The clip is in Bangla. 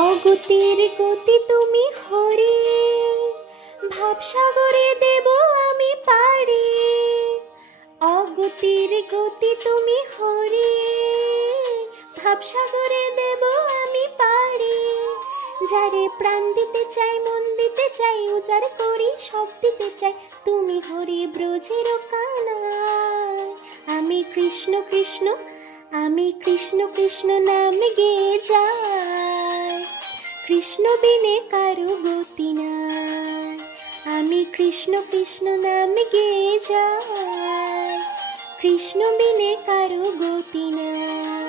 অগতির গতি তুমি হরে, ভাবসাগরে দেব আমি পাড়ি। অগতির গতি তুমি হরে, ভাবসাগরে দেব আমি পাড়ি। যারে প্রাণ দিতে চাই, মন দিতে চাই, উজাড় করি সব দিতে চাই, তুমি হরি ব্রজের কানাই। আমি কৃষ্ণ কৃষ্ণ, আমি কৃষ্ণ কৃষ্ণ নাম গেয়ে যাই, কৃষ্ণ বিনে কারো গতি নাই। আমি কৃষ্ণ কৃষ্ণ নাম গেয়ে যাই, কৃষ্ণ বিনে কারো গতি নাই।